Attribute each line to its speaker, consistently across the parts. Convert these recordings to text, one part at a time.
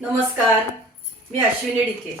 Speaker 1: नमस्कार मी अश्विनी डिके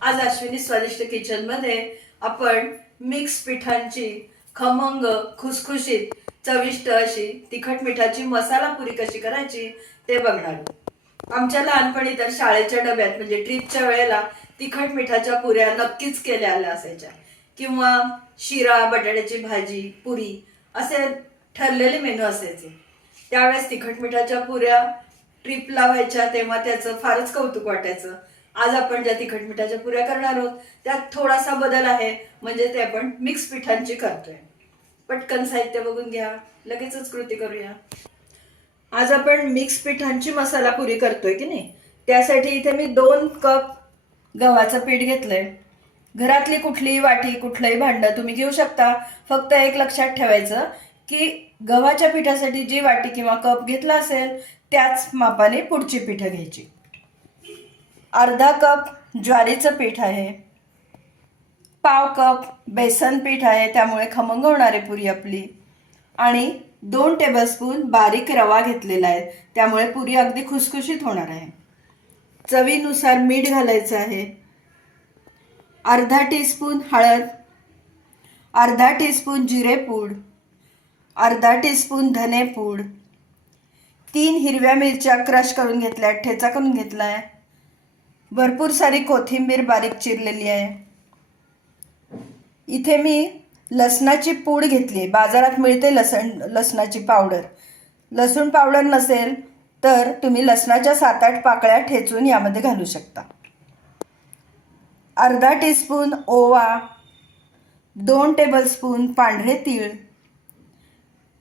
Speaker 1: आज अश्विनी स्वादिष्ट किचनमध्ये आपण मिक्स पिठांची खमंग खुसखुशीत चविष्ट अशी तिखट मिठाची मसाला पुरी कशी करायची ते बघणार आमच्या लहानपणी तर शाळेच्या डब्यात म्हणजे ट्रिपच्या वेळेला तिखट मिठाच्या पुऱ्या नक्कीच केल्या आल्या असायच्या. किंवा शिरा बटाट्याची भाजी पुरी असे ठरलेले मेनू असायचे. त्यावेळेस तिखट मिठाच्या पुऱ्या ट्रिप लावायच्या तेव्हा त्याचं फारच कौतुक वाटायचं. आज आपण ज्या तिखट मिठाच्या पुऱ्या करणार आहोत त्यात थोडासा बदल आहे. म्हणजे ते आपण मिक्स पिठांची करतोय. पटकन साहित्य बघून घ्या. लगेचच कृती करूया. आज आपण मिक्स पिठांची मसाला पुरी करतोय की नाही? त्यासाठी इथे मी दोन कप गव्हाचं पीठ घेतलंय. घरातली कुठलीही वाटी कुठलंही भांडं तुम्ही घेऊ शकता. फक्त एक लक्षात ठेवायचं की गव्हाच्या पिठासाठी जी वाटी किंवा कप घेतला असेल त्याच मापाने पुढची पिठं घ्यायची. अर्धा कप ज्वारीचं पीठ आहे. पाव कप बेसन पीठ आहे त्यामुळे खमंग आहे पुरी आपली. आणि दोन टेबलस्पून बारीक रवा घेतलेला आहे त्यामुळे पुरी अगदी खुसखुशीत होणार आहे. चवीनुसार मीठ घालायचं आहे. अर्धा टीस्पून हळद अर्धा टीस्पून जिरेपूड अर्धा टीस्पून धनेपूड तीन हिरव्या मिरच्या क्रश करून घेतल्या ठेचा करून घेतला आहे भरपूर सारी कोथिंबीर बारीक चिरलेली आहे. इथे मी लसणाची पूड घेतली बाजारात मिळते लसण लसणाची पावडर लसूण पावडर नसेल तर तुम्ही लसणाच्या सात आठ पाकळ्या ठेचून यामध्ये घालू शकता. अर्धा टीस्पून ओवा दोन टेबलस्पून पांढरे तीळ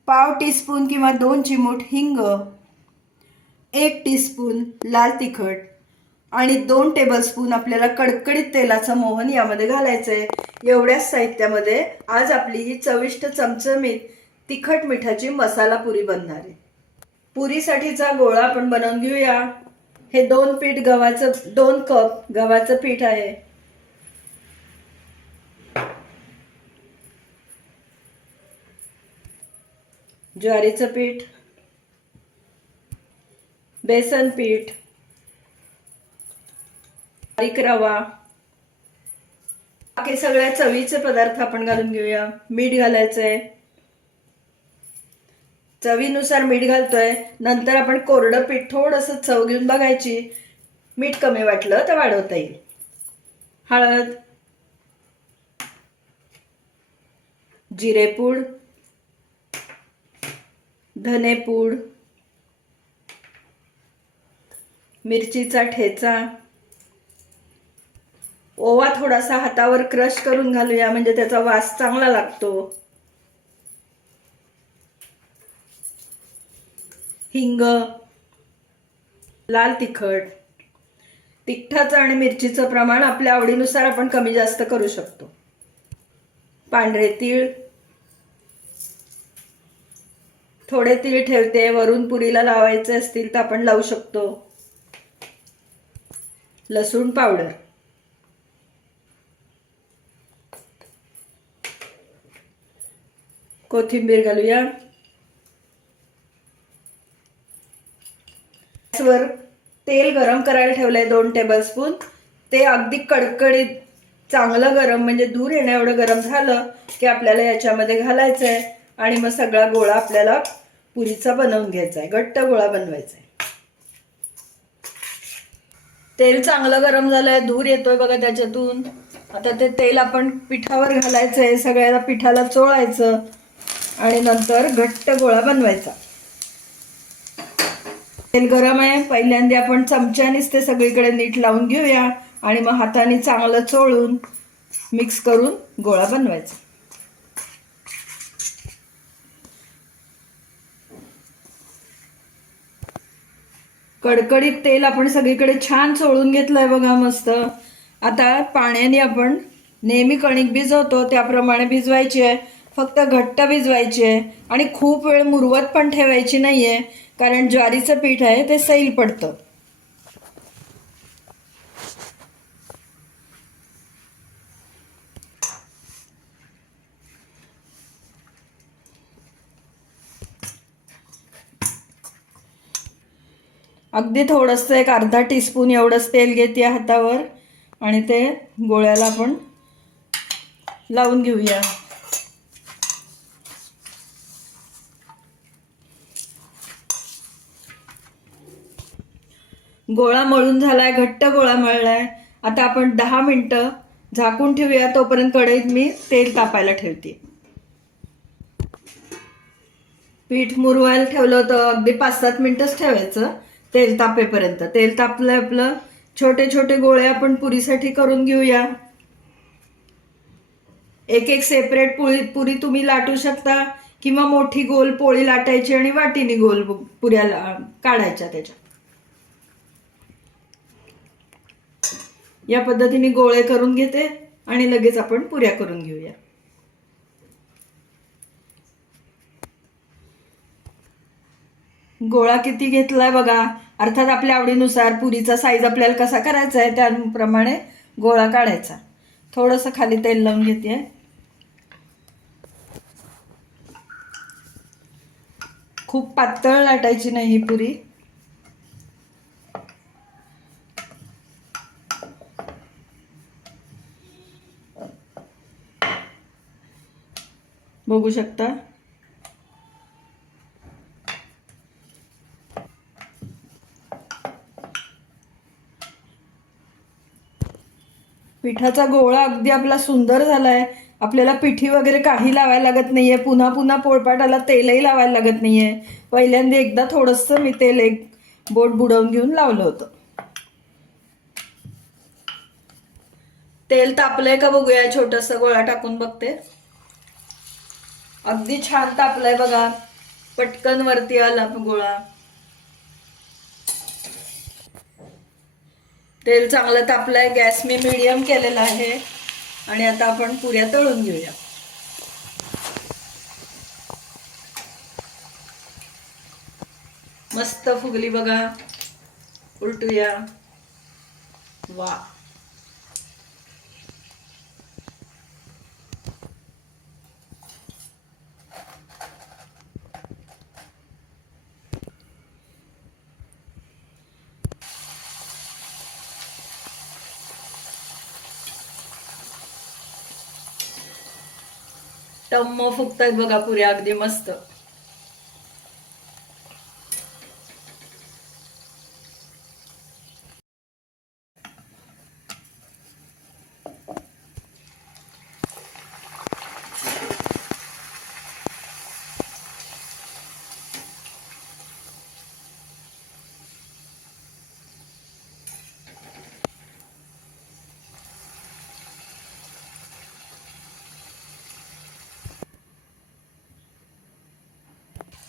Speaker 1: पाव टीस्पून किंवा दोन चिमूट हिंग एक टीस्पून लाल तिखट आणि दोन टेबलस्पून आपल्याला कडकडीत तेलाचं मोहन यामध्ये घालायचं आहे एवढ्याच साहित्यामध्ये आज आपली ही चविष्ट चमचमीत तिखट मिठाची मसाला पुरी बनणार आहे. पुरीसाठीचा गोळा आपण बनवून घेऊया. हे दोन पीठ गव्हाचं दोन कप गव्हाचं पीठ आहे. ज्वारीचं पीठ बेसन पीठ बारीक रवा. बाकी सगळ्या चवीचे पदार्थ आपण घालून घेऊया. मीठ घालायचंय. चवीनुसार मीठ घालतोय. नंतर आपण कोरडं पीठ थोडंसं चव घेऊन बघायची. मीठ कमी वाटलं तर वाढवता येईल. हळद जिरेपूड धनेपूड मिरचीचा ठेचा. ओवा थोडासा हातावर क्रश करून घालूया म्हणजे त्याचा वास चांगला लागतो. हिंग लाल तिखट. तिखटाचं आणि मिरचीचं प्रमाण आपल्या आवडीनुसार आपण कमी जास्त करू शकतो. पांढरे तीळ. थोडे तीळ ठेवते वरून पुरीला लावायचे असतील तर आपण लावू शकतो. लसूण पावडर. कोथिंबीर घालूया. गॅसवर तेल गरम करायला ठेवलंय दोन टेबलस्पून ते अगदी कडकडीत चांगलं गरम म्हणजे दूर येण्या एवढं गरम झालं की आपल्याला याच्यामध्ये घालायचं आहे आणि मग सगळा गोळा आपल्याला पुरीचा बनवून घ्यायचा आहे. घट्ट गोळा बनवायचा आहे. तेल चांगलं गरम झालंय धूर येतोय बघा त्याच्यातून. आता ते तेल आपण पिठावर घालायचं आहे सगळ्याला पिठाला चोळायचं आणि नंतर घट्ट गोळा बनवायचा. तेल गरम आहे पहिल्यांदा आपण चमच्यानेच ते सगळीकडे नीट लावून घेऊया आणि मग हाताने चांगलं चोळून मिक्स करून गोळा बनवायचा. कडकडीत तेल आपण सगळीकडे छान चोळून घेतलंय बघा मस्त. आता पाण्याने आपण नेहमी कणिक भिजवतो त्याप्रमाणे भिजवायची आहे. फक्त घट्ट भिजवायची आहे. आणि खूप वेळ मुरवत पण ठेवायची नाही आहे कारण ज्वारीचं पीठ आहे ते सैल पडतं. अगदी थोडंसं एक अर्धा टीस्पून एवढंच तेल घेते हातावर आणि ते गोळ्याला आपण लावून घेऊया. गोळा मळून झालाय घट्ट गोळा मळलाय. आता आपण दहा मिनटं झाकून ठेवूया तोपर्यंत कढईत मी तेल तापायला ठेवते. पीठ मुरवायला ठेवलं होतं अगदी पाच सात मिनिटच ठेवायचं. तेल तापेपर्यंत. तेल तापलं आपलं छोटे छोटे गोळे आपण पुरीसाठी करून घेऊया. एक एक सेपरेट पुरी पुरी तुम्ही लाटू शकता किंवा मोठी गोल पोळी लाटायची आणि वाटीने गोल पुऱ्या काढायच्या त्याच्या या पद्धतीने गोळे करून घेते आणि लगेच आपण पुऱ्या करून घेऊया. गोळा किती घेतलाय बघा. अर्थात आपल्या आवडीनुसार पुरीचा साईज आपल्याला कसा करायचा आहे त्याप्रमाणे गोळा काढायचा. थोडंसं खाली तेल लावून घेते. खूप पातळ लाटायची नाही ही पुरी. बघू शकता? पिठाचा गोळा अगदी आपला सुंदर झालाय. आपल्याला पिठी वगैरे काही लावायला लागत नाहीये. पुन्हा पुन्हा पोळपाटाला तेलही लावायला लागत नाहीये. पहिल्यांदा एकदा थोडंसं मी तेल एक बोट बुडवून घेऊन लावलं होतं. तेल तापलंय का बघूया. छोटस गोळा टाकून बघते. अगदी छान तापलाय बघा. पटकन वरती आला गोळा. तेल चांगलं तापलंय गॅस मी मीडियम केलेला आहे. आणि आता आपण पुऱ्या तळून घेऊया. मस्त फुगली बघा. उलटूया. वा. टम्म फुगतायत बघा पुऱ्या अगदी मस्त.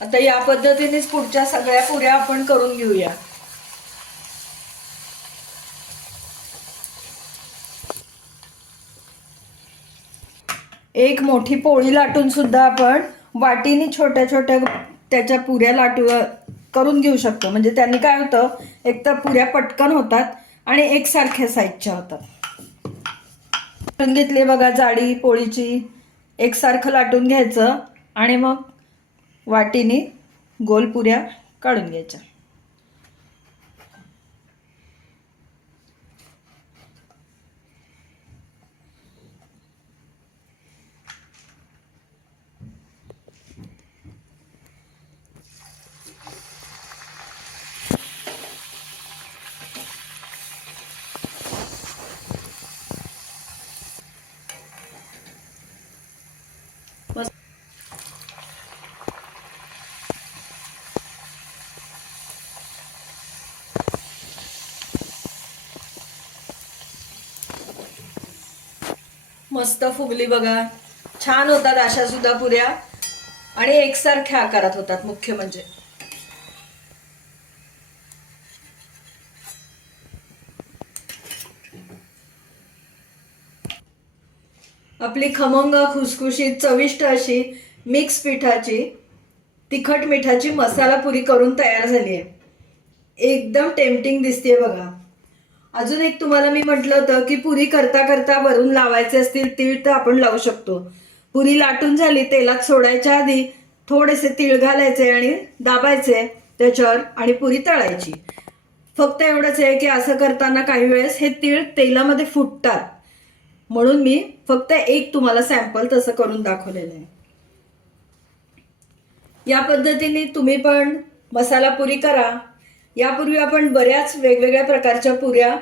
Speaker 1: आता या पद्धतीनेच पुढच्या सगळ्या पुऱ्या आपण करून घेऊया. एक मोठी पोळी लाटून सुद्धा आपण वाटीने छोट्या छोट्या त्याच्या पुऱ्या लाटू करून घेऊ शकतो. म्हणजे त्यांनी काय होतं एक तर पुऱ्या पटकन होतात आणि एकसारख्या साईजच्या होतात. लाटून घेतली बघा जाडी पोळीची. एकसारखं लाटून घ्यायचं आणि मग वाटीने गोलपुऱ्या काढून घ्यायच्या. मस्त फुगली बघा. छान होतात अशा सुद्धा पुऱ्या. आणि एकसारख्या आकारात होतात मुख्य म्हणजे. आपली खमंग खुसखुशीत चविष्ट अशी मिक्स पिठाची तिखट मिठाची मसाला पुरी करून तयार झाली आहे एकदम टेम्पटिंग दिसते बघा. अजून एक तुम्हाला मी म्हटलं होतं की पुरी करता करता वरून लावायचे असतील तीळ तर आपण लावू शकतो. पुरी लाटून झाली तेलात सोडायच्या आधी थोडेसे तीळ घालायचे आणि दाबायचे त्याच्यावर आणि पुरी तळायची. फक्त एवढंच आहे की असं करताना काही वेळेस हे तीळ तेलामध्ये फुटतात. म्हणून मी फक्त एक तुम्हाला सॅम्पल तसं करून दाखवलेलं आहे. या पद्धतीने तुम्ही पण मसाला पुरी करा. यापूर्वी आपण बऱ्याच वेगवेगळ्या प्रकारच्या पुऱ्या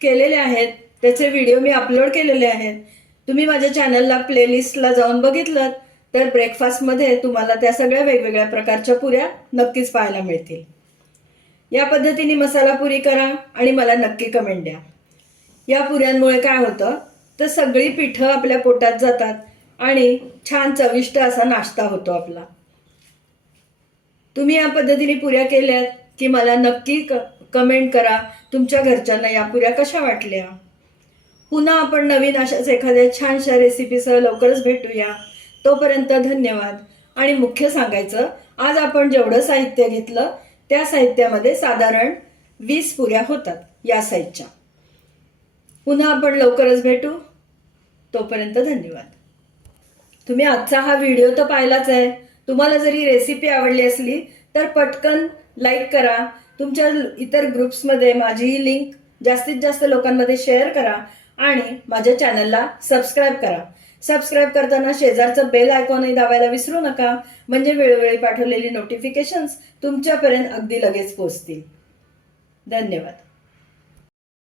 Speaker 1: केलेल्या आहेत. त्याचे व्हिडिओ मी अपलोड केलेले आहेत. तुम्ही माझ्या चॅनलला प्लेलिस्टला जाऊन बघितलं तर ब्रेकफास्टमध्ये तुम्हाला त्या सगळ्या वेगवेगळ्या प्रकारच्या पुऱ्या नक्कीच पाहायला मिळतील. या पद्धतीने मसाला पुरी करा आणि मला नक्की कमेंट द्या. या पुऱ्यांमुळे काय होतं तर सगळी पिठं आपल्या पोटात जातात आणि छान चविष्ट असा नाश्ता होतो आपला. तुम्ही या पद्धतीने पुऱ्या केल्यात की मला नक्की क कमेंट करा. तुमच्या घरच्यांना या पुऱ्या कशा वाटल्या? पुन्हा आपण नवीन अशाच एखाद्या छानशा रेसिपीसह लवकरच भेटूया. तोपर्यंत धन्यवाद. आणि मुख्य सांगायचं आज आपण जेवढं साहित्य घेतलं त्या साहित्यामध्ये साधारण वीस पुऱ्या होतात या साईजच्या. पुन्हा आपण लवकरच भेटू. तोपर्यंत धन्यवाद. तुम्ही आजचा हा व्हिडिओ तर पाहिलाच आहे. तुम्हाला जरी रेसिपी आवडली असली तर पटकन लाईक करा. तुमच्या इतर ग्रुप्समध्ये माझी ही लिंक जास्तीत जास्त लोकांमध्ये शेअर करा आणि माझ्या चॅनलला सबस्क्राईब करा. सबस्क्राईब करताना शेजारचं बेल आयकॉनही दाबायला विसरू नका. म्हणजे वेळोवेळी पाठवलेली नोटिफिकेशन्स तुमच्यापर्यंत अगदी लगेच पोहोचतील. धन्यवाद.